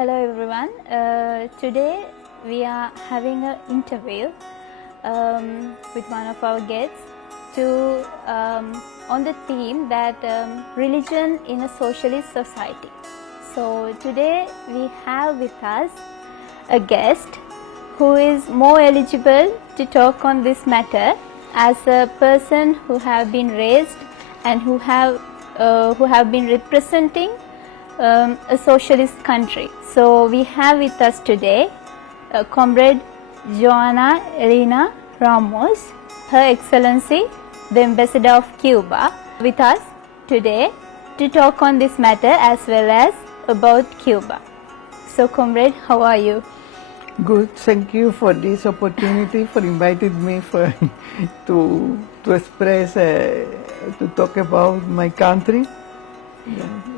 Hello everyone. Today we are having an interview with one of our guests on the theme that religion in a socialist society. So today we have with us a guest who is more eligible to talk on this matter as a person who have been raised and who have been representing a socialist country. So we have with us today Comrade Joana Elena Ramos, Her Excellency the Ambassador of Cuba, with us today to talk on this matter as well as about Cuba. So Comrade, how are you? Good, thank you for this opportunity, for inviting me to express, to talk about my country.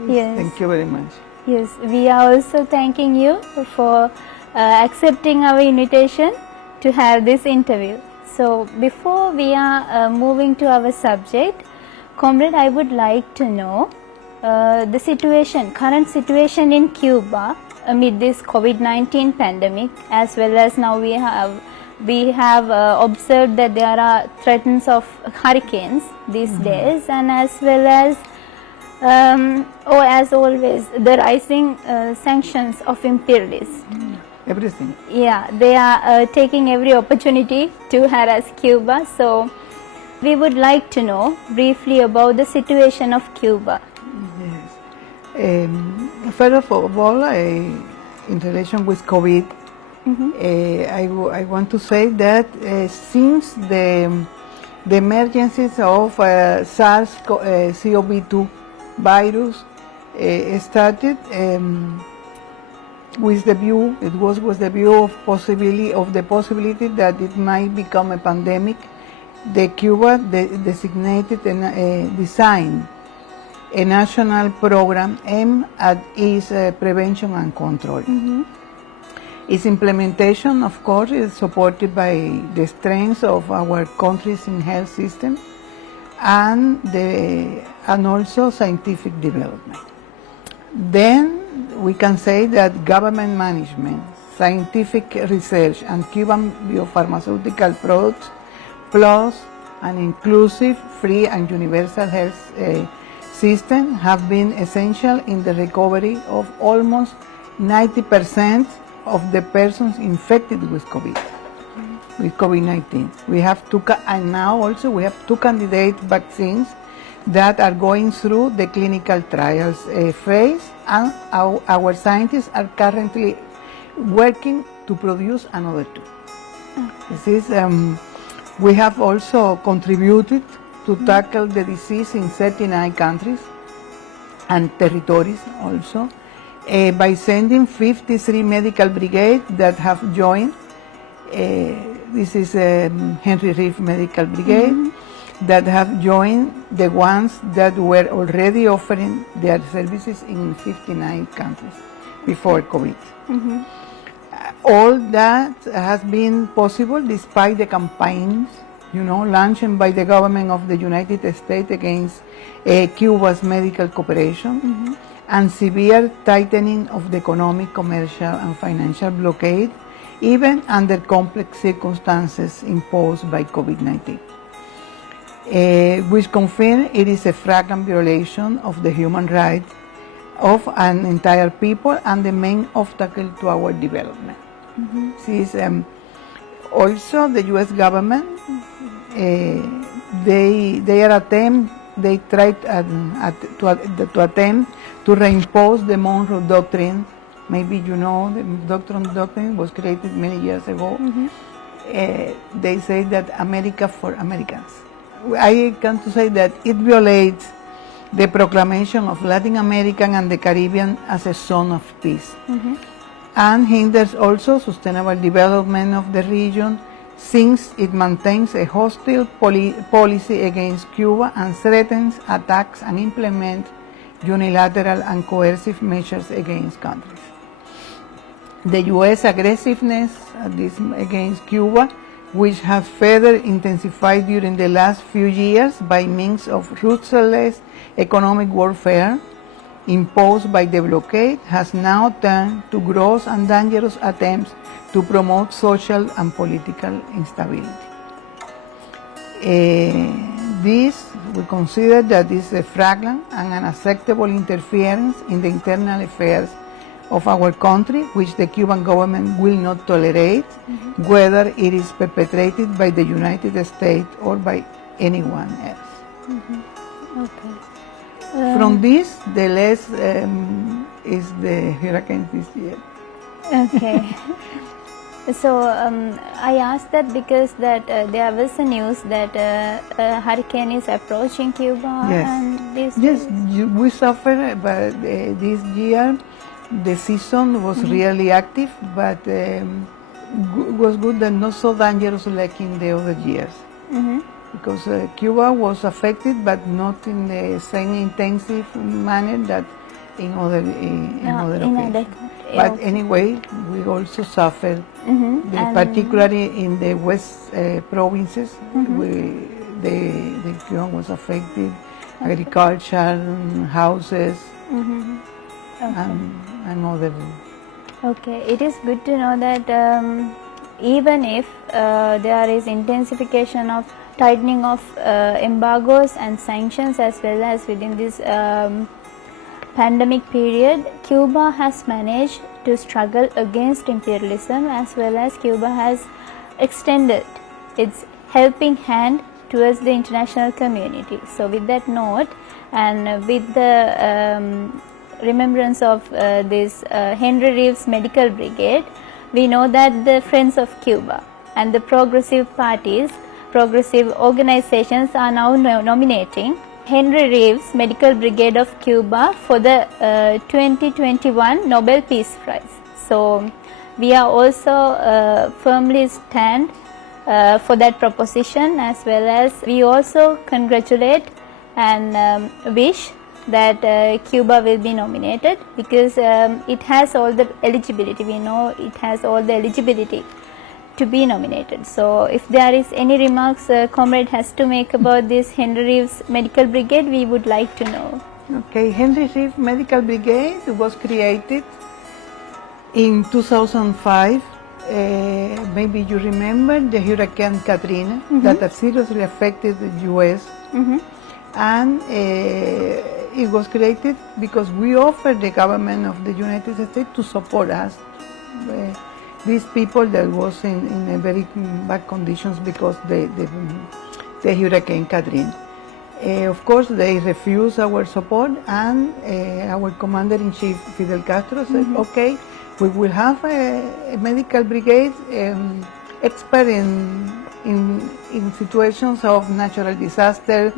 Yes. Thank you very much. Yes, we are also thanking you for accepting our invitation to have this interview. So before we are moving to our subject, Comrade, I would like to know the current situation in Cuba amid this COVID-19 pandemic, as well as now we have observed that there are threats of hurricanes these days, and as well as as always, the rising sanctions of imperialists. Everything. Yeah, they are taking every opportunity to harass Cuba. So we would like to know briefly about the situation of Cuba. Yes. First of all, in relation with COVID, I want to say that since the emergencies of SARS-CoV-2 virus started with the view of the possibility that it might become a pandemic. The Cuba designated and designed a national program aimed at its prevention and control. Its implementation, of course, is supported by the strength of our country's health system and also scientific development. Then we can say that government management, scientific research, and Cuban biopharmaceutical products, plus an inclusive, free, and universal health system have been essential in the recovery of almost 90% of the persons infected with COVID-19. We have and now also we have two candidate vaccines that are going through the clinical trials phase, and our scientists are currently working to produce another two. This is, we have also contributed to tackle the disease in 39 countries and territories also, by sending 53 medical brigades that have joined. This is Henry Reeve Medical Brigade that have joined the ones that were already offering their services in 59 countries before COVID. All that has been possible despite the campaigns, launched by the government of the United States against Cuba's medical cooperation and severe tightening of the economic, commercial, and financial blockade, even under complex circumstances imposed by COVID-19, which confirm it is a flagrant violation of the human right of an entire people and the main obstacle to our development. This is, also the U.S. government, they tried to attempt to reimpose the Monroe Doctrine. Maybe you know the doctrine was created many years ago. They say that America for Americans. I can to say that it violates the proclamation of Latin American and the Caribbean as a zone of peace, and hinders also sustainable development of the region, since it maintains a hostile policy against Cuba and threatens, attacks, and implements unilateral and coercive measures against countries. The U.S. aggressiveness against Cuba, which has further intensified during the last few years by means of ruthless economic warfare, imposed by the blockade has now turned to gross and dangerous attempts to promote social and political instability. We consider that this is a flagrant and unacceptable interference in the internal affairs of our country, which the Cuban government will not tolerate, whether it is perpetrated by the United States or by anyone else. Okay. From this, the less is the hurricane this year. Okay. So I asked that because that there was a news that a hurricane is approaching Cuba. Yes. And this Yes, we suffered, but this year the season was really active, but was good and not so dangerous like in the other years. Because Cuba was affected, but not in the same intensive manner that in other occasions. But anyway, we also suffered, particularly in the west provinces. The Cuban was affected, agriculture, houses, and other. Okay, it is good to know that even if there is intensification of tightening of embargoes and sanctions as well as within this pandemic period, Cuba has managed to struggle against imperialism, as well as Cuba has extended its helping hand towards the international community. So with that note, and with the remembrance of this Henry Reeves Medical Brigade, we know that the Friends of Cuba and the progressive parties, progressive organizations are now nominating Henry Reeves Medical Brigade of Cuba for the 2021 Nobel Peace Prize. So we are also firmly stand for that proposition, as well as we also congratulate and wish that Cuba will be nominated, because it has all the eligibility. We know it has all the eligibility to be nominated. So if there is any remarks comrade has to make about this Henry Reeves Medical Brigade, we would like to know. Okay, Henry Reeves Medical Brigade was created in 2005. Maybe you remember the Hurricane Katrina that seriously affected the U.S. And it was created because we offered the government of the United States to support us. These people that was in very bad conditions because the Hurricane Katrina. Of course, they refused our support, and our commander-in-chief, Fidel Castro, said, okay, we will have a medical brigade expert in situations of natural disaster,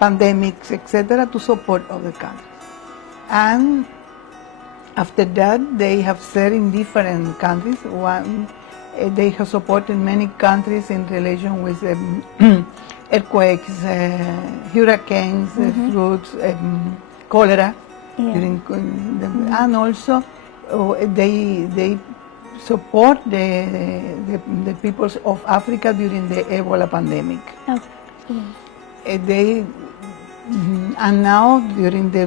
pandemics, etc., to support other countries. And after that, they have served in different countries. One, they have supported many countries in relation with earthquakes, hurricanes, floods, cholera, and also they support the peoples of Africa during the Ebola pandemic. And now during the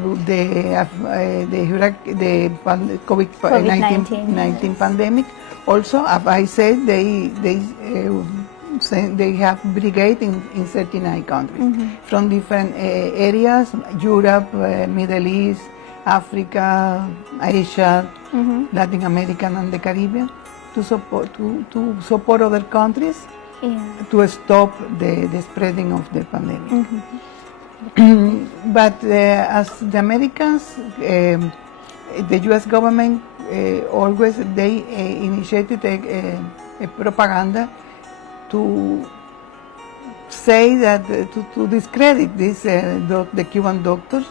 COVID-19 pandemic, also, as I said, they have brigade in 39 countries from different areas: Europe, Middle East, Africa, Asia, Latin America, and the Caribbean, to support other countries to stop the spreading of the pandemic. But as the Americans, the U.S. government always initiated a propaganda to say that to discredit the Cuban doctors,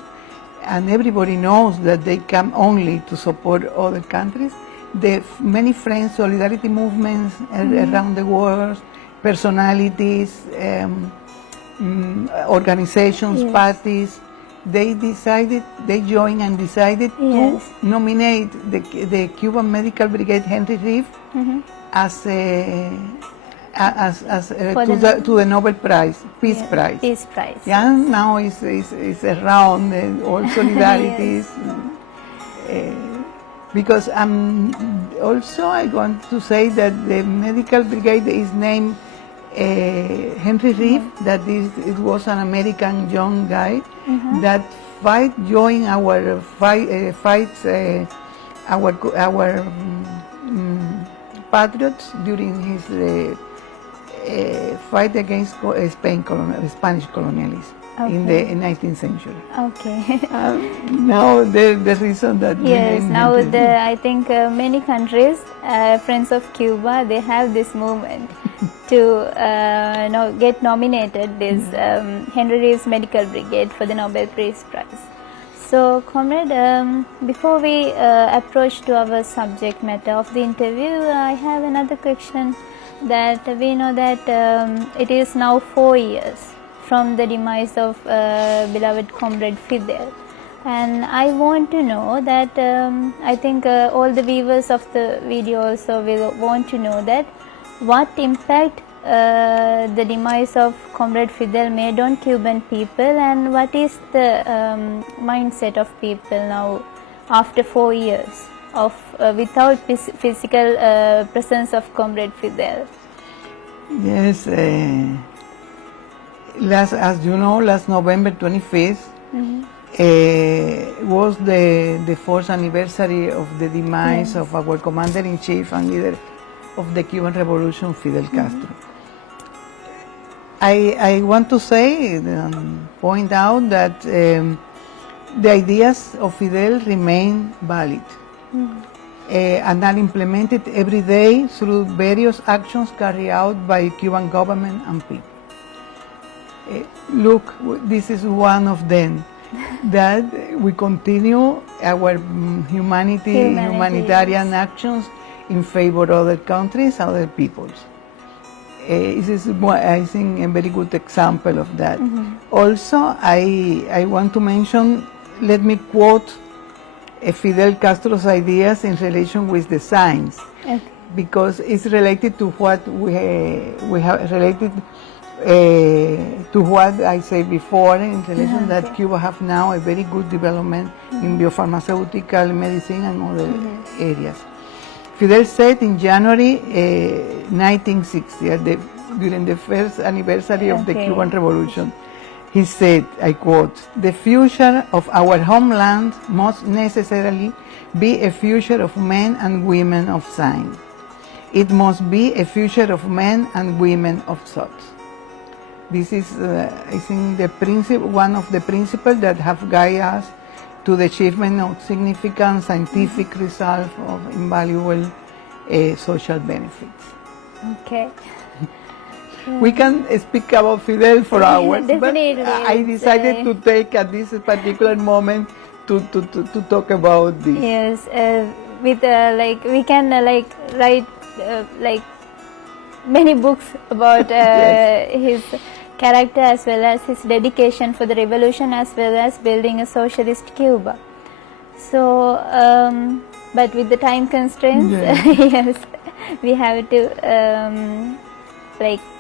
and everybody knows that they come only to support other countries. The many friends solidarity movements around the world, personalities, organizations, parties, they joined and decided to nominate the Cuban Medical Brigade Henry Reeves as For to the Nobel Prize, Peace Prize. Peace Prize. Yeah, now it's around all solidarities. Because also I want to say that the medical brigade is named Henry Reeve, that it was an American young guy that joined our fights, our patriots during his fight against Spanish colonialism in the 19th century. Okay. Now the reason that yes, now I think many countries, friends of Cuba, they have this movement to get nominated this Henry Reeves Medical Brigade for the Nobel Peace Prize. So, comrade, before we approach to our subject matter of the interview, I have another question. That we know that it is now 4 years from the demise of beloved comrade Fidel, and I want to know that I think all the viewers of the video also will want to know that what impact the demise of comrade Fidel made on Cuban people, and what is the mindset of people now after 4 years of without physical presence of comrade Fidel. Yes, as you know, last November 25th was the 4th anniversary of the demise of our commander-in-chief and leader of the Cuban Revolution, Fidel Castro. I want to say, point out that the ideas of Fidel remain valid and are implemented every day through various actions carried out by Cuban government and people. Look, this is one of them, that we continue our humanitarian actions in favor of other countries, other peoples. This is, I think, a very good example of that. Also, I want to mention, let me quote Fidel Castro's ideas in relation with the science, because it's related to what we have related to what I said before in relation that Cuba have now a very good development in biopharmaceutical medicine and other areas. Fidel said in January 1960, during the 1st anniversary of the Cuban Revolution, he said, I quote, "The future of our homeland must necessarily be a future of men and women of science. It must be a future of men and women of thought." This is, I think, one of the principles that have guided us to the achievement of significant scientific results of invaluable social benefits. Okay. We can speak about Fidel for hours, but Definitely, I decided to take at this particular moment to talk about this. Yes, with we can write many books about his character as well as his dedication for the revolution as well as building a socialist Cuba. So, but with the time constraints, yes, we have to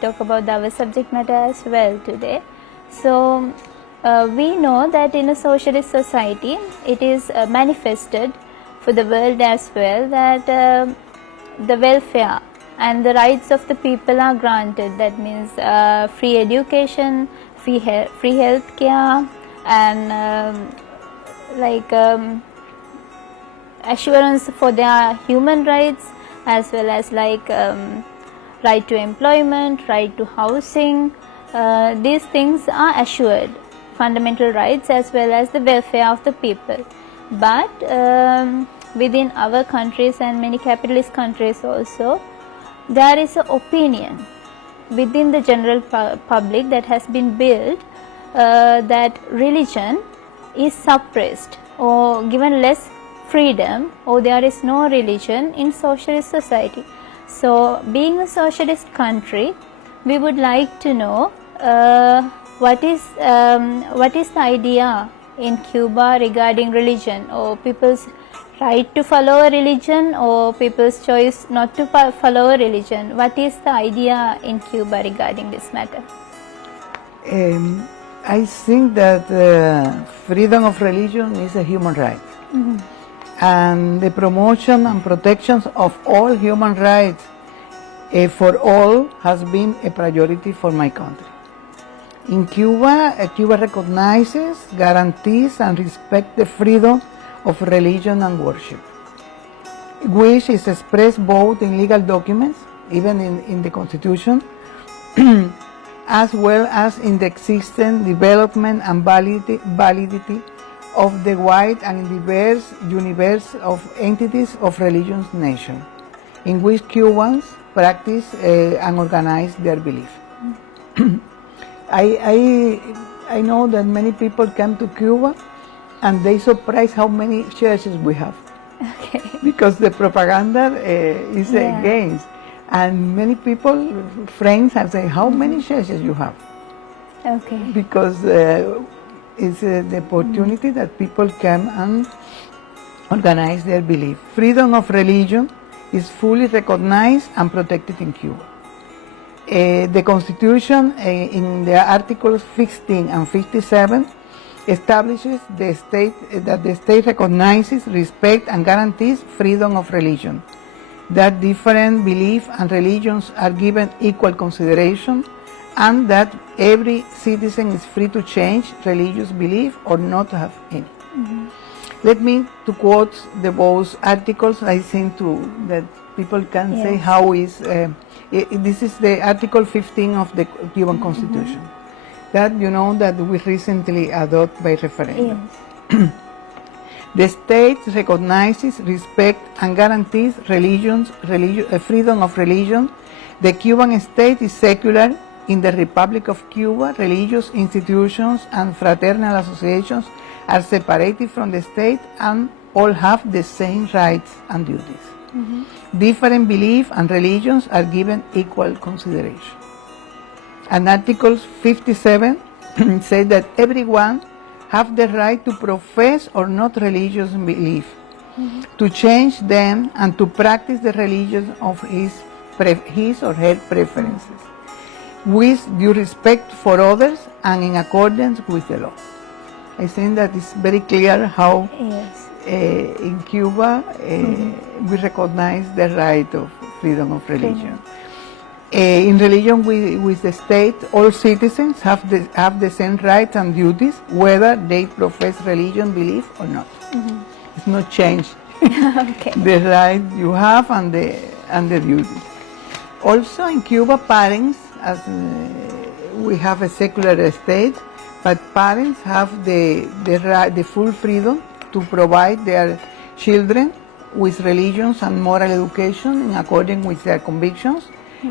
talk about our subject matter as well today. So, we know that in a socialist society, it is manifested for the world as well that the welfare and the rights of the people are granted. That means free education, free health care, and assurance for their human rights, as well as right to employment, right to housing. These things are assured, fundamental rights as well as the welfare of the people. But within our countries and many capitalist countries also, there is an opinion within the general public that has been built that religion is suppressed or given less freedom, or there is no religion in socialist society. So, being a socialist country, we would like to know what is the idea in Cuba regarding religion, or people's right to follow a religion, or people's choice not to follow a religion? What is the idea in Cuba regarding this matter? I think that freedom of religion is a human right. And the promotion and protection of all human rights for all has been a priority for my country. In Cuba, Cuba recognizes, guarantees, and respects the freedom of religion and worship, which is expressed both in legal documents, even in the Constitution, as well as in the existing development and validity of the wide and diverse universe of entities of religious nation, in which Cubans practice and organize their belief. I know that many people come to Cuba and they surprised how many churches we have. Okay. Because the propaganda is against. And many people, friends, have said, how many churches you have? Okay. Because it's the opportunity that people come and organize their belief. Freedom of religion is fully recognized and protected in Cuba. The Constitution, in the Articles 15 and 57, establishes that the state recognizes, respects, and guarantees freedom of religion, that different beliefs and religions are given equal consideration, and that every citizen is free to change religious belief or not to have any. Let me to quote the both articles. I think that people can say how is this is the Article 15 of the Cuban Constitution, that you know that we recently adopted by referendum. Yes. The state recognizes, respects, and guarantees freedom of religion. The Cuban state is secular. In the Republic of Cuba, religious institutions and fraternal associations are separated from the state and all have the same rights and duties. Different beliefs and religions are given equal consideration. And Article 57 says that everyone have the right to profess or not religious belief, to change them and to practice the religion of his or her preferences, with due respect for others and in accordance with the law. I think that it's very clear how in Cuba we recognize the right of freedom of religion. In religion with the state, all citizens have the same rights and duties, whether they profess religion, belief or not. It's not change the right you have and the duties. Also in Cuba, parents, as we have a secular state, but parents have the full freedom to provide their children with religions and moral education in accordance with their convictions,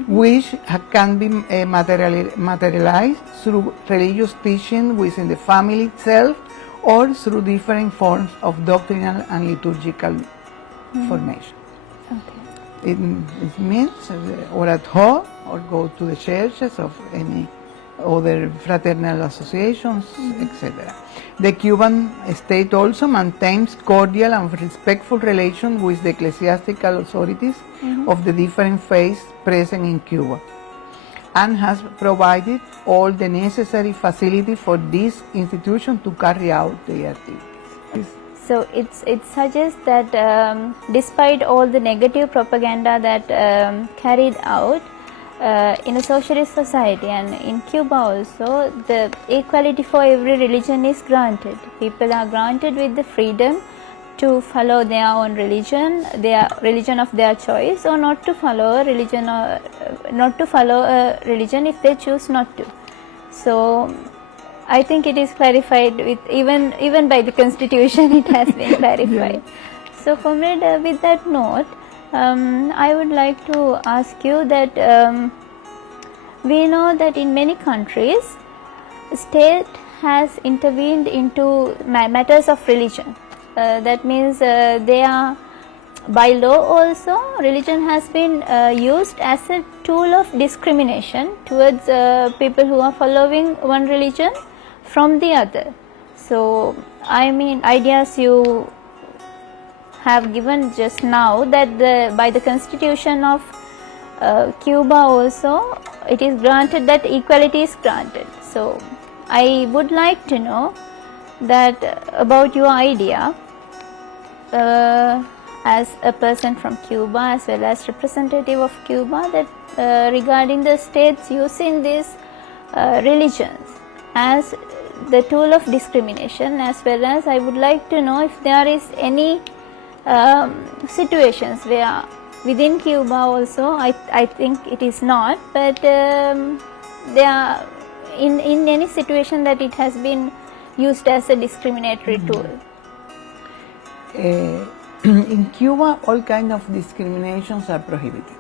which can be materialized through religious teaching within the family itself or through different forms of doctrinal and liturgical formation. It means or at home or go to the churches of any other fraternal associations, etc. The Cuban state also maintains cordial and respectful relations with the ecclesiastical authorities of the different faiths present in Cuba, and has provided all the necessary facility for this institution to carry out their activities. So it suggests that despite all the negative propaganda that carried out in a socialist society and in Cuba also, the equality for every religion is granted. People are granted with the freedom to follow their own religion of their choice, or not to follow a religion, or not to follow a religion if they choose not to. So I think it is clarified with even by the Constitution. It has been clarified. So, comrade, with that note, I would like to ask you that we know that in many countries, state has intervened into matters of religion. That means they are, by law also, religion has been used as a tool of discrimination towards people who are following one religion from the other. So ideas you have given just now, that by the constitution of Cuba also it is granted that equality is granted. So I would like to know that about your idea as a person from Cuba as well as representative of Cuba, that regarding the states using these religions as the tool of discrimination, as well as I would like to know if there is any situations where within Cuba also, I think it is not, but there are in any situation that it has been used as a discriminatory tool. In Cuba, all kinds of discriminations are prohibited.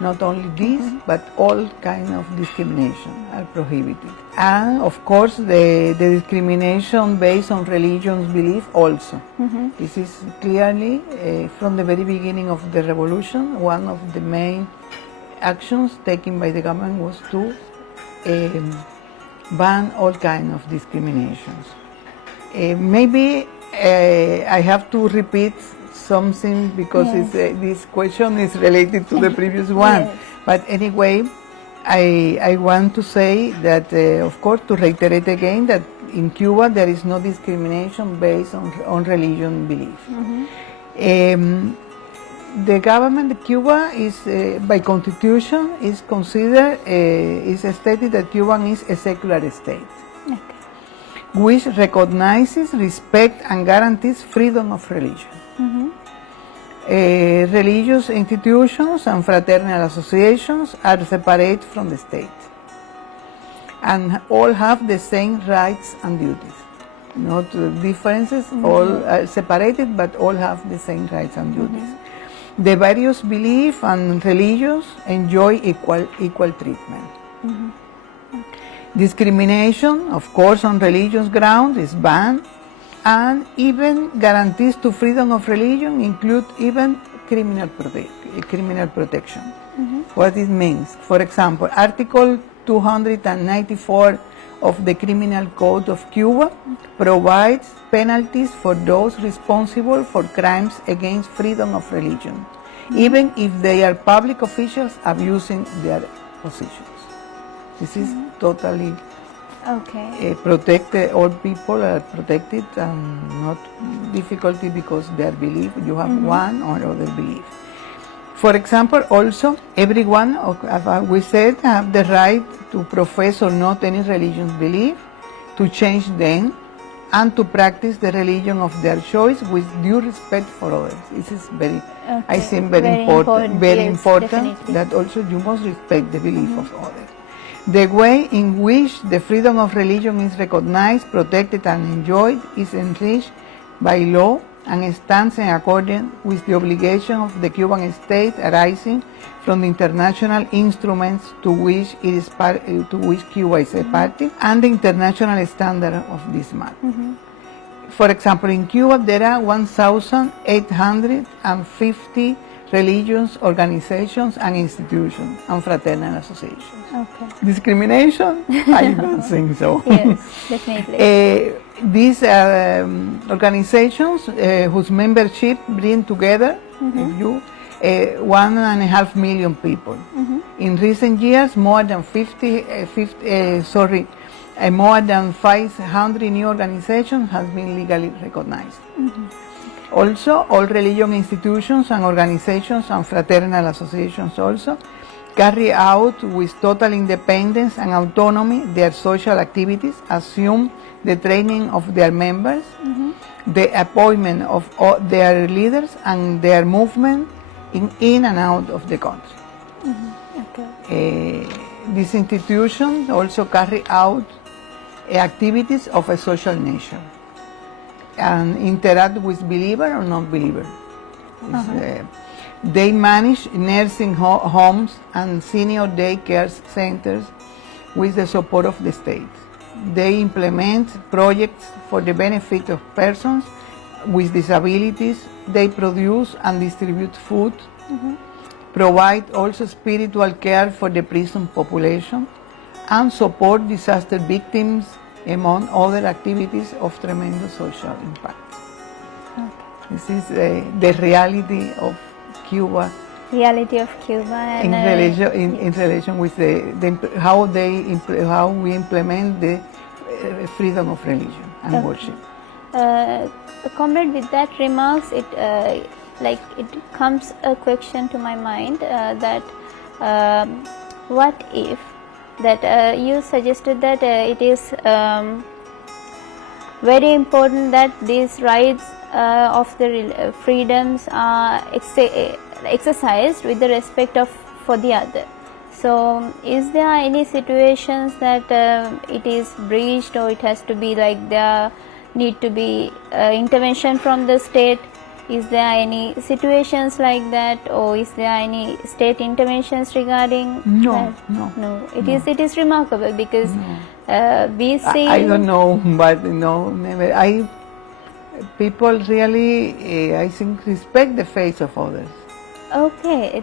Not only this, but all kinds of discrimination are prohibited. And of course, the discrimination based on religion's belief also. This is clearly, from the very beginning of the revolution, one of the main actions taken by the government was to ban all kinds of discriminations. Maybe I have to repeat something because this question is related to the previous one. Yes. But anyway, I want to say that, of course, to reiterate again that in Cuba there is no discrimination based on religion belief. The government of Cuba is, by constitution, is considered, is stated that Cuba is a secular state, which recognizes, respects, and guarantees freedom of religion. Religious institutions and fraternal associations are separate from the state and all have the same rights and duties. Not differences, all are separated, but all have the same rights and duties. The various beliefs and religions enjoy equal treatment. Discrimination, of course, on religious grounds is banned, and even guarantees to freedom of religion include even criminal protection. What it means, for example, Article 294 of the Criminal Code of Cuba provides penalties for those responsible for crimes against freedom of religion, even if they are public officials abusing their positions. This is totally protected. All people are protected and not difficulty because their belief. You have one or other belief. For example, also everyone, as we said, have the right to profess or not any religious belief, to change them, and to practice the religion of their choice with due respect for others. This is very, I think, very important. Very important definitely. that also you must respect the belief of others. The way in which the freedom of religion is recognized, protected, and enjoyed is enriched by law and stands in accordance with the obligation of the Cuban state arising from the international instruments to which Cuba is a party, and the international standard of this matter. For example, in Cuba there are 1,850 religious organizations and institutions and fraternal associations. Discrimination? I don't think so. Yes, definitely. These organizations whose membership bring together, if you, 1.5 million people. In recent years, more than 500 new organizations have been legally recognized. Also, all religious institutions and organizations and fraternal associations also carry out with total independence and autonomy their social activities, assume the training of their members, the appointment of their leaders, and their movement in and out of the country. These institutions also carry out activities of a social nature and interact with believer or non-believer. They manage nursing homes and senior daycare centers with the support of the state. They implement projects for the benefit of persons with disabilities. They produce and distribute food, provide also spiritual care for the prison population, and support disaster victims among other activities of tremendous social impact. Okay. This is the reality of Cuba Reality of Cuba and in relation with how we implement the freedom of religion and worship. Comrade, with that remarks, it comes a question to my mind that what if that you suggested that it is very important that these rights of the freedoms are exercised with the respect of for the other. So, is there any situations that it is breached, or it has to be like there need to be intervention from the state? Is there any situations like that, or is there any state interventions regarding No, that? no. It is remarkable because we see. I don't know, but no, never. People really, I think, respect the faith of others. Okay,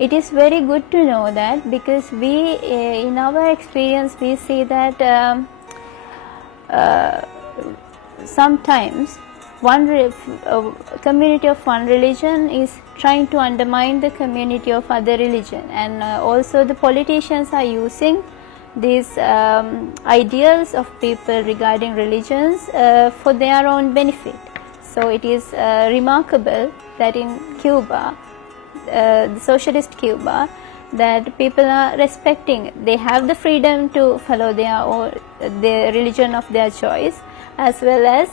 it is very good to know that, because we in our experience we see that sometimes community of one religion is trying to undermine the community of other religion, and also the politicians are using these ideals of people regarding religions for their own benefit. So it is remarkable that in Cuba, the socialist Cuba, that people are respecting, they have the freedom to follow their religion of their choice, as well as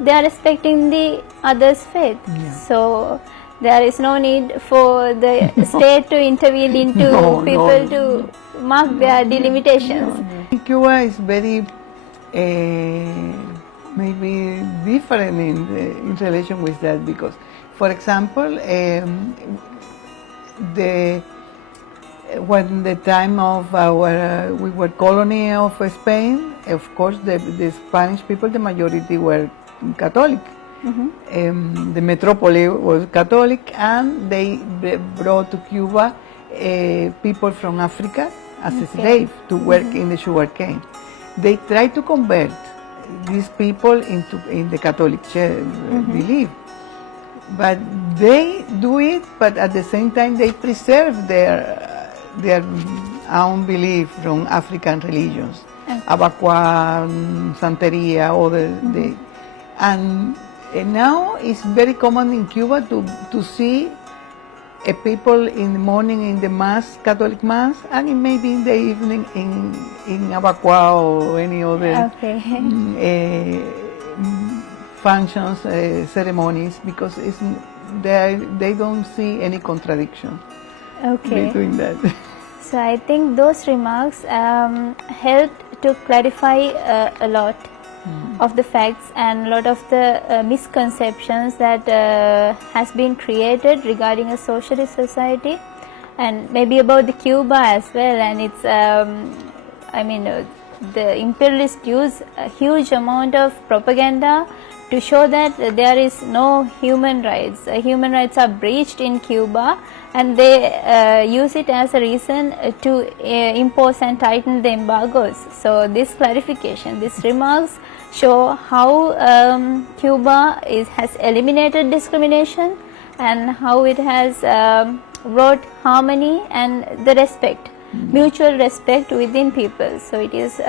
they are respecting the others' faith. Yeah. So there is no need for the state to intervene into people to mark their delimitations. Cuba is very maybe different in relation with that, because, for example, when the time of we were colony of Spain, of course the Spanish people, the majority were Catholic. Mm-hmm. The metropole was Catholic, and they brought to Cuba people from Africa as a slave to work in the sugarcane. They tried to convert these people in the Catholic belief, but they do it, but at the same time they preserve their own belief from African religions, Abaqua, Santeria, other and now it's very common in Cuba to see people in the morning in the mass, Catholic mass, and maybe in the evening in Abaqua or any other functions, ceremonies, because they don't see any contradiction between that. So I think those remarks helped to clarify a lot of the facts and a lot of the misconceptions that has been created regarding a socialist society, and maybe about the Cuba as well. And it's the imperialists use a huge amount of propaganda to show that there is no human rights. Human rights are breached in Cuba, and they use it as a reason to impose and tighten the embargoes. So this clarification, these remarks show how Cuba has eliminated discrimination, and how it has brought harmony and the respect, mutual respect within people. So it is,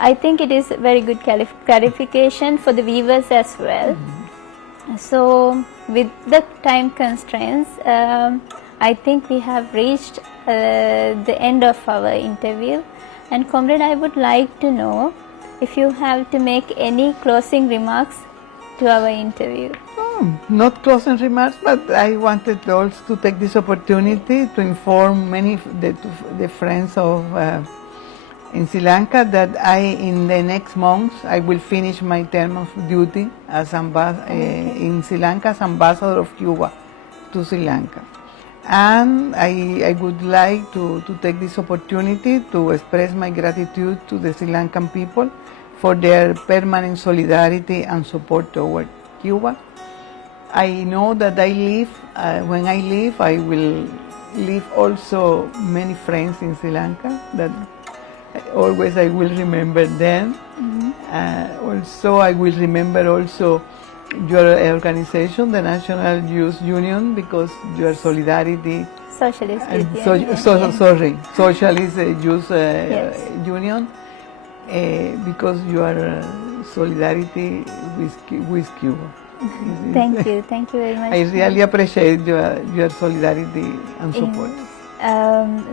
I think it is very good clarification for the viewers as well. So with the time constraints, I think we have reached the end of our interview. And Comrade, I would like to know if you have to make any closing remarks to our interview. Not closing remarks, but I wanted also to take this opportunity to inform many the friends of in Sri Lanka that in the next months I will finish my term of duty as in Sri Lanka as ambassador of Cuba to Sri Lanka. And I would like to take this opportunity to express my gratitude to the Sri Lankan people for their permanent solidarity and support toward Cuba. I know that when I leave, I will live also many friends in Sri Lanka that always I will remember them. Also, I will remember also your organization, the National Youth Union, because your solidarity. Socialist And Union. sorry, Socialist Youth Yes. Union, because your solidarity with Cuba. Thank you very much. I really appreciate your solidarity and support.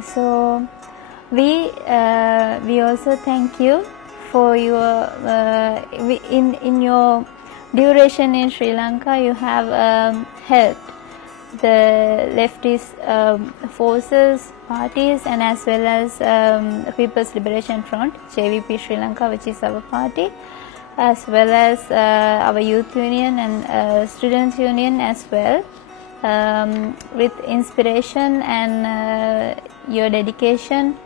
So we also thank you for your in your duration in Sri Lanka. You have helped the leftist forces, parties, and as well as People's Liberation Front, JVP Sri Lanka, which is our party, as well as our youth union and students union as well. With inspiration and your dedication,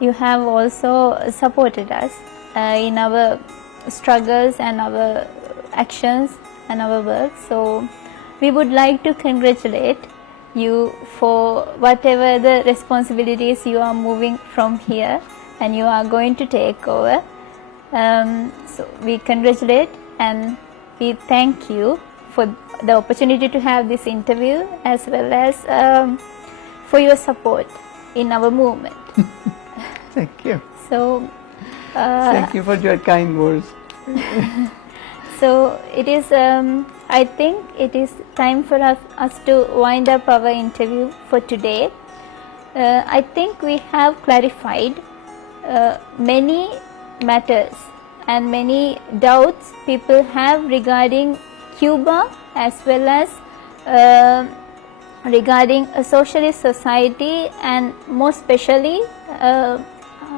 you have also supported us in our struggles and our actions and our work. So we would like to congratulate you for whatever the responsibilities you are moving from here and you are going to take over. So we congratulate and we thank you for the opportunity to have this interview, as well as for your support in our movement. Thank you. So Thank you for your kind words. so it is I think it is time for us to wind up our interview for today. I think we have clarified many matters and many doubts people have regarding Cuba, as well as regarding a socialist society, and more especially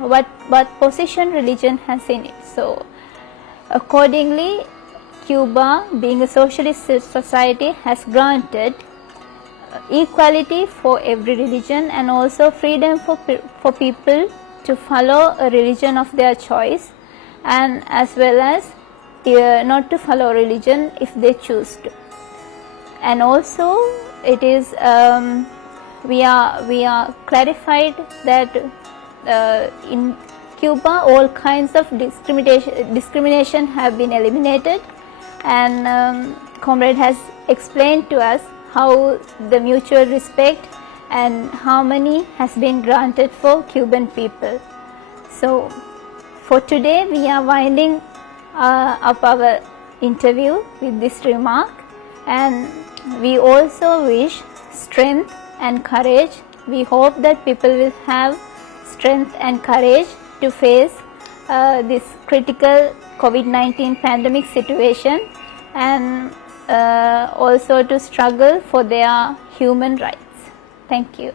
what position religion has in it. So accordingly, Cuba, being a socialist society, has granted equality for every religion and also freedom for people to follow a religion of their choice, and as well as not to follow religion if they choose to. And also it is we are clarified that in Cuba all kinds of discrimination have been eliminated, and Comrade has explained to us how the mutual respect and harmony has been granted for Cuban people. So for today we are winding up our interview with this remark, and we also wish strength and courage. We hope that people will have strength and courage to face this critical COVID-19 pandemic situation, and also to struggle for their human rights. Thank you.